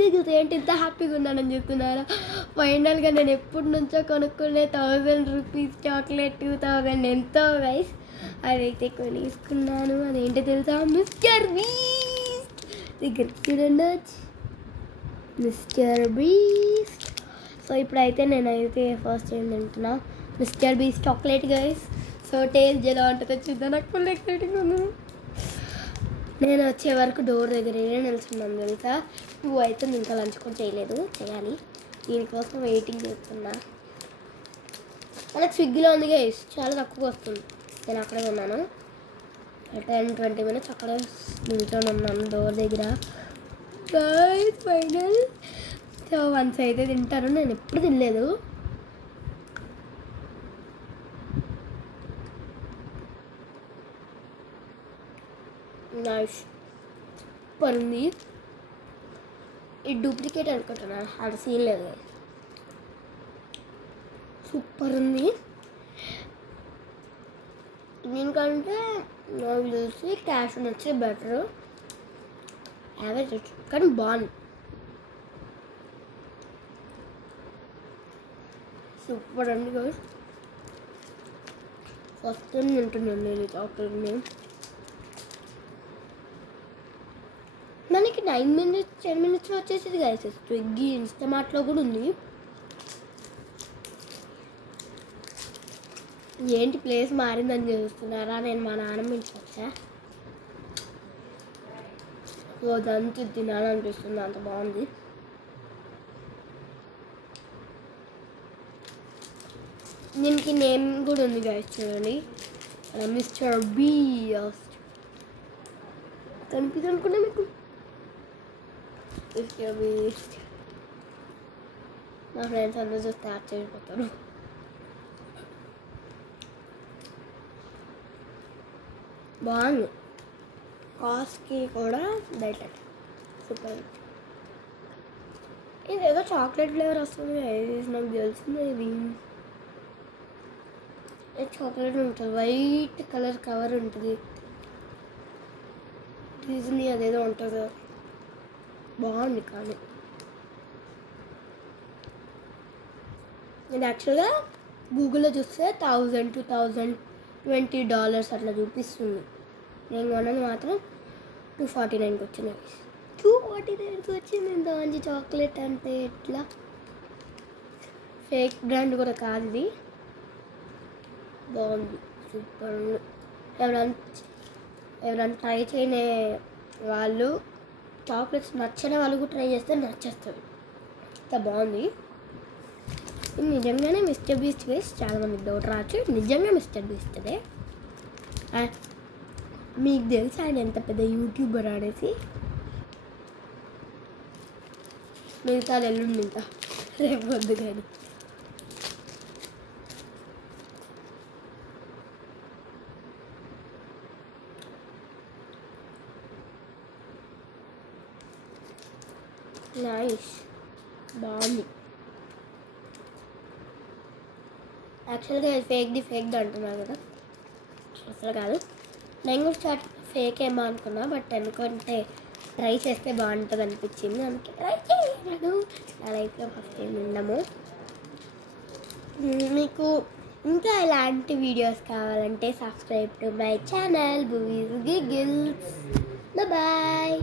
Gills ఏంటి ఇంత హ్యాపీగా ఉన్నానని చెప్తున్నారా? ఫైనల్గా నేను ఎప్పటి నుంచో కొనుక్కునే 1000 రూపీస్ చాక్లెట్ 2000 ఎంతో గైస్ అదైతే కొనేసుకున్నాను. అదేంటో తెలుసా? Mister beast. దగ్గరికి చూడండి, మిస్టర్ బీస్ట్. సో ఇప్పుడైతే నేనైతే ఫస్ట్ ఏం తింటున్నా, mister beast chocolate guys. So taste ఎలా ఉంటుందో చూద్దాం. నాకు ఫుల్ ఎక్సైటింగ్ ఉంది. నేను వచ్చే వరకు డోర్ దగ్గరే నిలుచున్నాను తెలుసా. 2 అయితే ఇంకా లంచ్ కూడా చేయలేదు, చేయాలి. దీనికోసం వెయిటింగ్ చేస్తున్నా. మనకు స్విగ్గీలో ఉంది గైస్, చాలా తక్కువ వస్తుంది. నేను అక్కడే ఉన్నాను, 10-20 minutes అక్కడే నిల్చొని ఉన్నాను డోర్ దగ్గర గైస్. ఫైనల్. సో వన్స్ అయితే తింటారు, నేను ఎప్పుడు తినలేదు. నైస్, సూపర్ ఉంది. ఈ డూప్లికేట్ అనుకుంటున్నా, ఆడ సీన్ లేదు. సూపర్ ఉంది. దీనికంటే నాకు తెలిసి క్యాష్ వచ్చే బెటర్, యావరేజ్ వచ్చు కానీ బాగుంది. సూపర్ అండి గైస్. ఫస్ట్ టైం తింటున్నాను నేను ఈ చాక్లెట్ని. మనకి 9 minutes 10 minutes వచ్చేసింది గైస్. స్విగ్గీ ఇన్స్టామార్ట్లో కూడా ఉంది. ఏంటి ప్లేస్ మారిందని చూస్తున్నారా? నేను మా నాన్నమ్మ ఇంటికి వచ్చా. దంచి తినాలనిపిస్తుంది, అంత బాగుంది. దీనికి నేమ్ కూడా ఉంది గైస్, చూడండి, మిస్టర్ బీస్ట్. కనిపిస్తుంది అనుకున్నా మీకు, మిస్టర్ బీస్ట్. మా ఫ్రెండ్స్ అందరూ చూస్తే ఆశ్చర్యపోతారు. బాగుంది, కాస్ట్కి కూడా బెటర్, సూపర్. ఇదేదో చాక్లెట్ ఫ్లేవర్ వస్తుంది, నాకు తెలిసింది. ఇది చాక్లెట్ ఉంటుంది, వైట్ కలర్ కవర్ ఉంటుంది, డిజ్నీ అదేదో ఉంటుంది, బాగుంది. కానీ ఇది యాక్చువల్గా గూగుల్లో చూస్తే $1,000-$1,020 అట్లా చూపిస్తుంది. నేను కొన్నది మాత్రం 249కి వచ్చింది. 249కి వచ్చింది ఇంత మంచి చాక్లెట్ అంటే ఎట్లా? ఫేక్ బ్రాండ్ కూడా కాదు ఇది, బాగుంది, సూపర్ ఉంది. ఎవరైనా ట్రై చేయని వాళ్ళు, చాక్లెట్స్ నచ్చని వాళ్ళు కూడా ట్రై చేస్తే నచ్చేస్తుంది, ఇంత బాగుంది. ఇది నిజంగానే మిస్టర్ బీస్ట్ వేస్ట్. చాలామంది డౌట్ రావచ్చు, నిజంగా మిస్టర్ బీస్ట్దే. మీకు తెలుసు ఆయన ఎంత పెద్ద యూట్యూబర్ అనేసి. మిగతా ఎల్లుండి ఇంకా రేపు వద్దు కానీ. నైస్, బాగుంది. యాక్చువల్గా ఫేక్ది అంటున్నారు కదా, అసలు కాదు. నేను కూడా ఫేక్ ఏమో అనుకున్నా, బట్ ఎందుకంటే ట్రై చేస్తే బాగుంటుంది అనిపించింది, అందుకే ట్రై చేయలేదు. నా లైఫ్లో ఫస్ట్ టైం విన్నాము. మీకు ఇంకా ఇలాంటి వీడియోస్ కావాలంటే subscribe to my channel Movies Giggles. Bye.